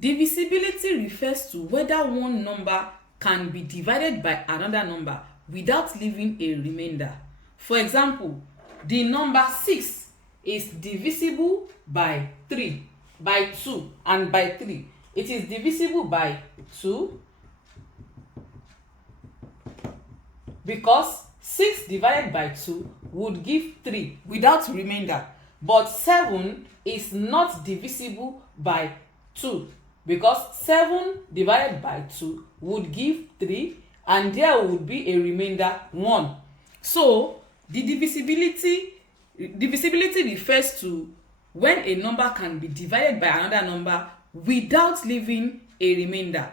Divisibility refers to whether one number can be divided by another number without leaving a remainder. For example, the number 6 is divisible by 3, by 2, and by 3. It is divisible by 2 because 6 divided by 2 would give 3 without remainder. But 7 is not divisible by 2 because 7 divided by 2 would give 3 and there would be a remainder 1. So the divisibility refers to when a number can be divided by another number without leaving a remainder.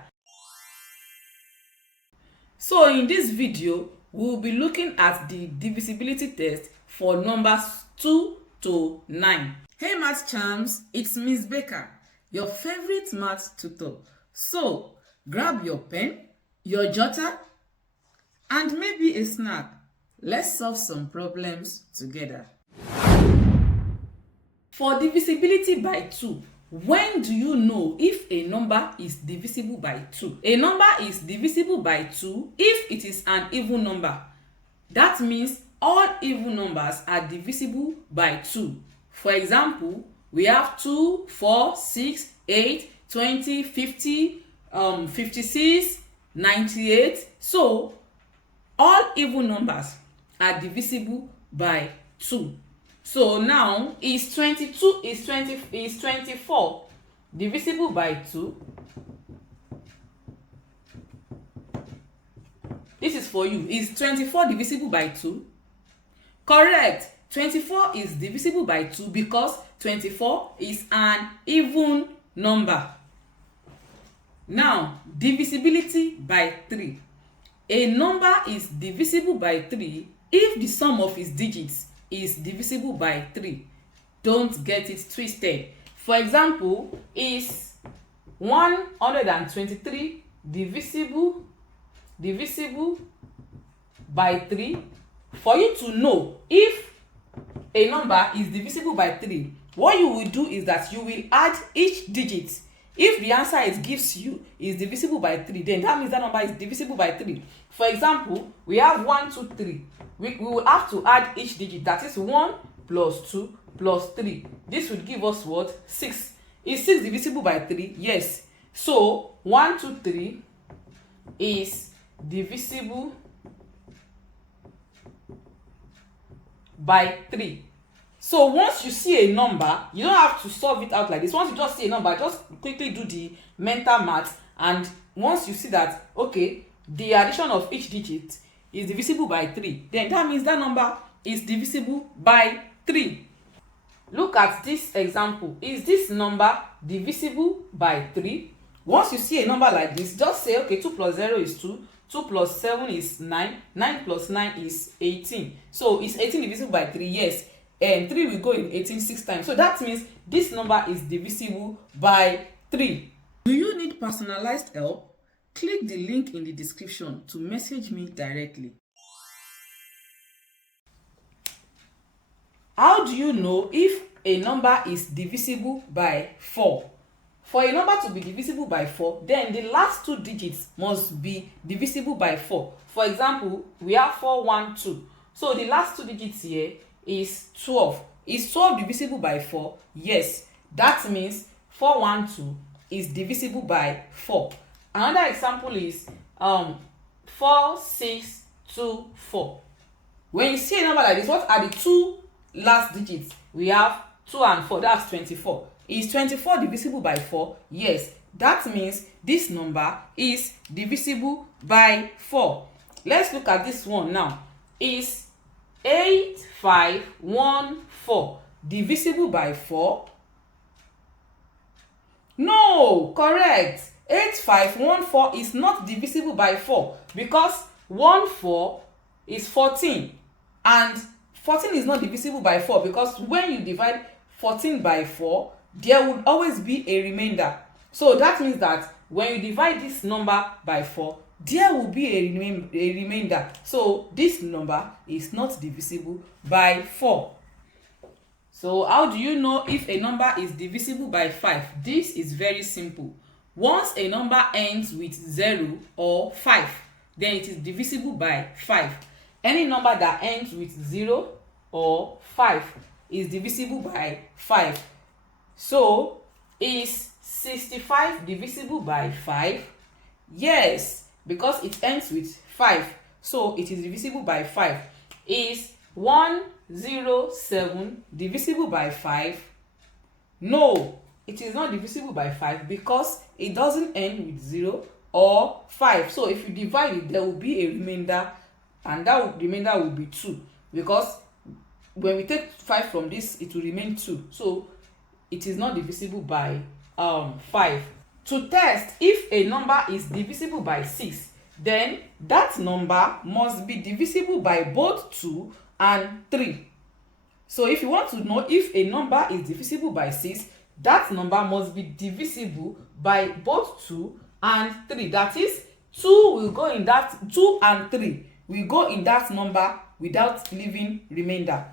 So in this video, we will be looking at the divisibility test for numbers 2 to 9. Hey math champs, it's Miss Becca, your favorite math tutor. So grab your pen, your jotter, and maybe a snack. Let's solve some problems together. For divisibility by 2, when do you know if a number is divisible by 2? A number is divisible by 2 if it is an even number. That means all even numbers are divisible by 2. For example, we have 2, 4, 6, 8, 20, 50, 56, 98. So all even numbers are divisible by 2. So now is 24 divisible by 2? This is for you. Is 24 divisible by 2? Correct. 24 is divisible by 2 because 24 is an even number. Now, divisibility by 3. A number is divisible by 3 if the sum of its digits is divisible by 3. Don't get it twisted. For example, is 123 divisible by 3? For you to know if a number is divisible by 3, what you will do is that you will add each digit. If the answer it gives you is divisible by 3, then that means that number is divisible by 3. For example, we have 1, 2, 3. We will have to add each digit. That is 1 plus 2 plus 3. This would give us what? 6. Is 6 divisible by 3? Yes. So 1, 2, 3 is divisible by 3. So once you see a number, you don't have to solve it out like this. Once you just see a number, just quickly do the mental math, and once you see that, okay, the addition of each digit is divisible by 3, then that means that number is divisible by 3. Look at this example. Is this number divisible by 3? Once you see a number like this, just say, okay, 2 plus 0 is 2, 2 plus 7 is 9, 9 plus 9 is 18. So is 18 divisible by 3? Yes. And 3 will go in 18 6 times. So that means this number is divisible by 3. Do you need personalized help? Click the link in the description to message me directly. How do you know if a number is divisible by 4? For a number to be divisible by 4, then the last two digits must be divisible by 4. For example, we have 4, 1, 2. So the last two digits here is 12. Is 12 divisible by 4? Yes. That means 4, 1, 2 is divisible by 4. Another example is 4, 6, 2, 4. When you see a number like this, what are the two last digits? We have 2 and 4. That's 24. Is 24 divisible by 4? Yes. That means this number is divisible by 4. Let's look at this one now. Is 8514 divisible by 4? No, correct. 8514 is not divisible by 4 because 14 is 14 and 14 is not divisible by 4 because when you divide 14 by 4, there would always be a remainder. So that means that when you divide this number by 4, there will be a remainder. So this number is not divisible by 4. So how do you know if a number is divisible by 5? This is very simple. Once a number ends with 0 or 5, then it is divisible by 5. Any number that ends with 0 or 5 is divisible by 5. So, is 65 divisible by 5? Yes, because it ends with 5. So, it is divisible by 5. Is 107 divisible by 5? No, it is not divisible by 5 because it doesn't end with 0 or 5. So, if you divide it, there will be a remainder, and that remainder will be 2, because when we take 5 from this, it will remain 2. So, it is not divisible by 5. To test if a number is divisible by 6, then that number must be divisible by both 2 and 3. So if you want to know if a number is divisible by 6, that number must be divisible by both 2 and 3. That is, 2 will go in that, 2 and 3 will go in that number without leaving remainder.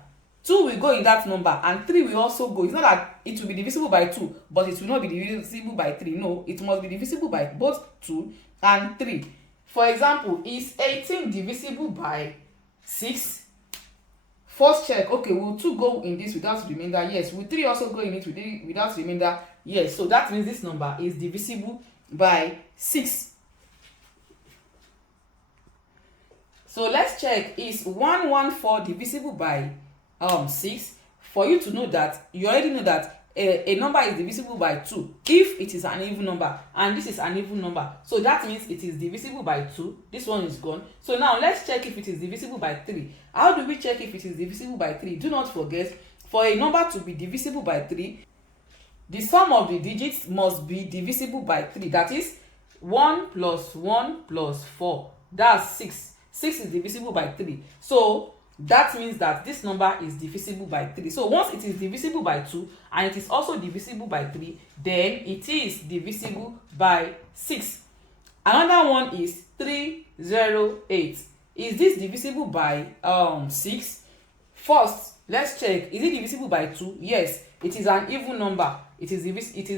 2 will go in that number and 3 will also go. It's not that it will be divisible by 2, but it will not be divisible by 3. No, it must be divisible by both 2 and 3. For example, is 18 divisible by 6? First check. Okay, will 2 go in this without remainder? Yes. Will 3 also go in it without remainder? Yes. So that means this number is divisible by 6. So let's check, is 114 divisible by 6? For you to know that, you already know that a number is divisible by 2 if it is an even number, and this is an even number. So that means it is divisible by 2. This one is gone. So now let's check if it is divisible by 3. How do we check if it is divisible by 3? Do not forget, for a number to be divisible by 3, the sum of the digits must be divisible by 3. That is 1 plus 1 plus 4. That's 6. 6 is divisible by 3. So that means that this number is divisible by 3. So once it is divisible by 2 and it is also divisible by 3, then it is divisible by 6. Another one is 308. Is this divisible by 6? First, let's check. Is it divisible by 2? Yes, it is an even number. It is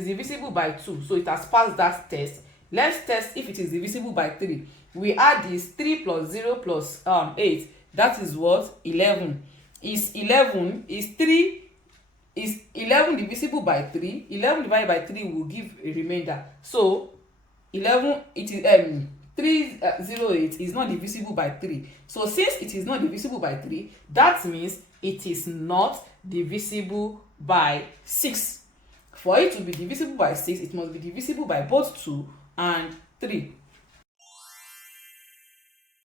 divisible by 2. So it has passed that test. Let's test if it is divisible by 3. We add this 3 plus 0 plus 8. That is what? 11. Is 11 divisible by 3? 11 divided by 3 will give a remainder. So 11, it is 308 is not divisible by 3. So since it is not divisible by 3, that means it is not divisible by 6. For it to be divisible by 6, it must be divisible by both 2 and 3.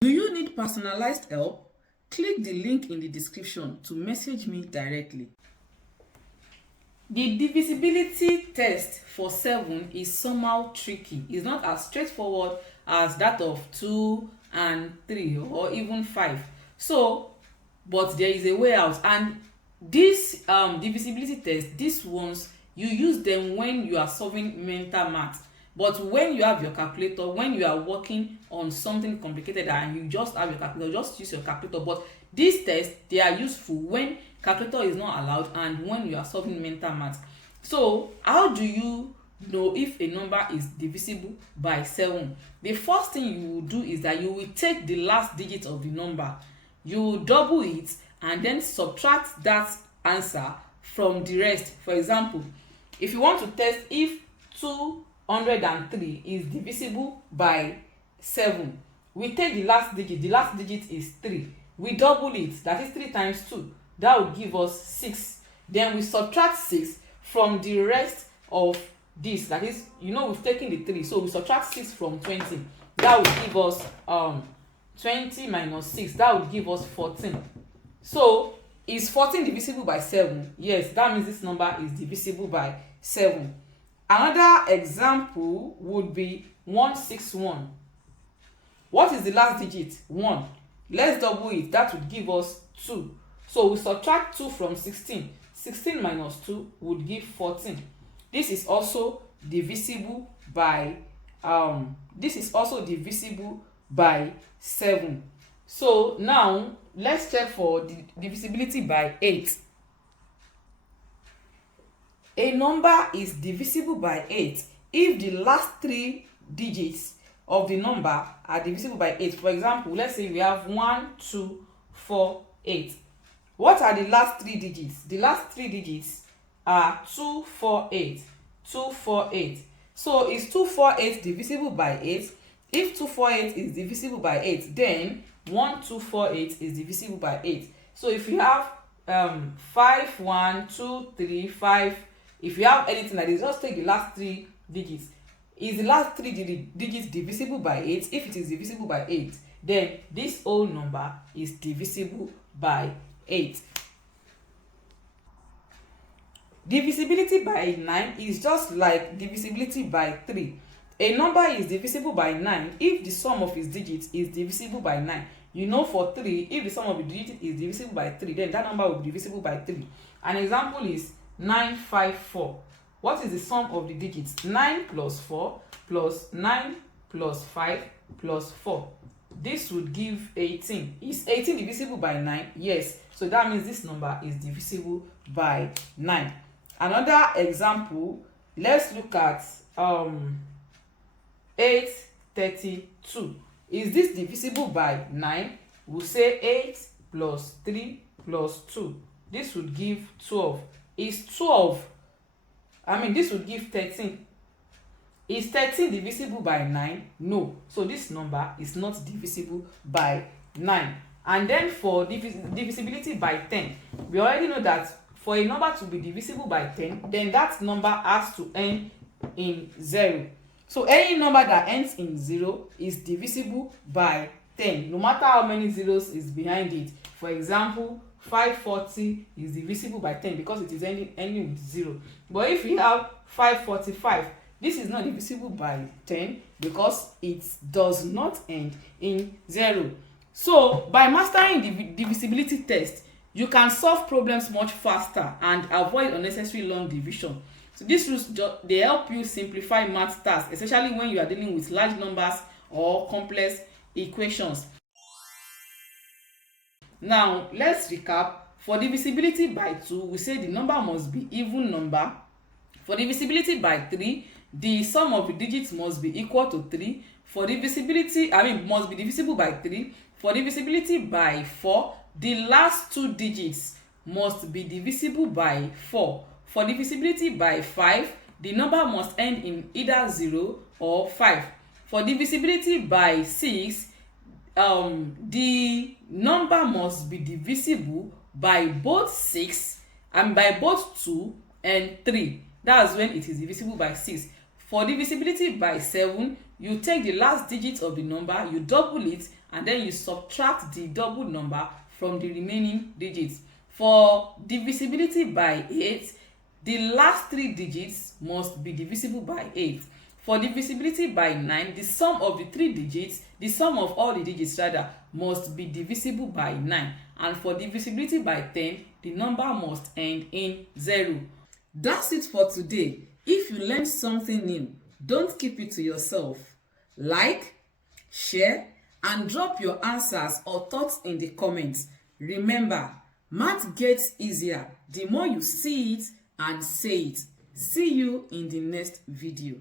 Do you need personalized help? Click the link in the description to message me directly. The divisibility test for 7 is somehow tricky. It's not as straightforward as that of 2 and 3 or even 5. So, but there is a way out. And this divisibility test, these ones, you use them when you are solving mental math. But when you have your calculator, when you are working on something complicated and you just have your calculator, just use your calculator. But these tests, they are useful when calculator is not allowed and when you are solving mental math. So how do you know if a number is divisible by 7? The first thing you will do is that you will take the last digit of the number, you will double it and then subtract that answer from the rest. For example, if you want to test if 203 is divisible by 7, we take the last digit is 3, we double it, that is 3 times 2, that would give us 6. Then we subtract 6 from the rest of this, that is, we've taken the 3, so we subtract 6 from 20, that would give us 20 minus 6, that would give us 14. So is 14 divisible by 7? Yes, that means this number is divisible by 7. Another example would be 161. What is the last digit? 1. Let's double it. That would give us 2. So we subtract 2 from 16. 16 minus 2 would give 14. This is also divisible by 7. So now let's check for the divisibility by 8. A number is divisible by 8 if the last 3 digits of the number are divisible by 8. For example, let's say we have 1, 2, 4, 8. What are the last 3 digits? The last 3 digits are 2, 4, 8. 2, 4, 8. So is 2, 4, 8 divisible by 8? If 2, 4, 8 is divisible by 8, then 1, 2, 4, 8 is divisible by 8. So if you have 5, 1, 2, 3, 5, if you have anything like this, just take the last 3 digits. Is the last 3 digits divisible by 8? If it is divisible by 8, then this whole number is divisible by 8. Divisibility by 9 is just like divisibility by 3. A number is divisible by 9 if the sum of its digits is divisible by 9. You know, for 3, if the sum of the digits is divisible by 3, then that number will be divisible by 3. An example is 954. What is the sum of the digits? 9 plus 4 plus 9 plus 5 plus 4. This would give 18. Is 18 divisible by 9? Yes. So that means this number is divisible by 9. Another example, let's look at 832. Is this divisible by 9? We'll say 8 plus 3 plus 2. This would give 12. Is 12, this would give 13. Is 13 divisible by 9? No. So this number is not divisible by 9. And then for divisibility by 10, we already know that for a number to be divisible by 10, then that number has to end in 0. So any number that ends in 0 is divisible by 10, no matter how many zeros is behind it. For example, 540 is divisible by 10 because it is ending with 0. But if we have 545, this is not divisible by 10 because it does not end in 0. So by mastering the divisibility test, you can solve problems much faster and avoid unnecessary long division. So these rules, they help you simplify math tasks, especially when you are dealing with large numbers or complex equations. Now let's recap. For divisibility by 2, we say the number must be even number. For divisibility by 3, the sum of the digits must be equal to 3. For divisibility, must be divisible by 3. For divisibility by 4, the last 2 digits must be divisible by 4. For divisibility by 5, the number must end in either 0 or 5. For divisibility by 6, the number must be divisible by both 6 and by both 2 and 3. That's when it is divisible by 6. For divisibility by 7, you take the last digit of the number, you double it, and then you subtract the double number from the remaining digits. For divisibility by 8, the last 3 digits must be divisible by 8. For divisibility by 9, the sum of the 3 digits, the sum of all the digits rather, must be divisible by 9. And for divisibility by 10, the number must end in 0. That's it for today. If you learned something new, don't keep it to yourself. Like, share, and drop your answers or thoughts in the comments. Remember, math gets easier the more you see it and say it. See you in the next video.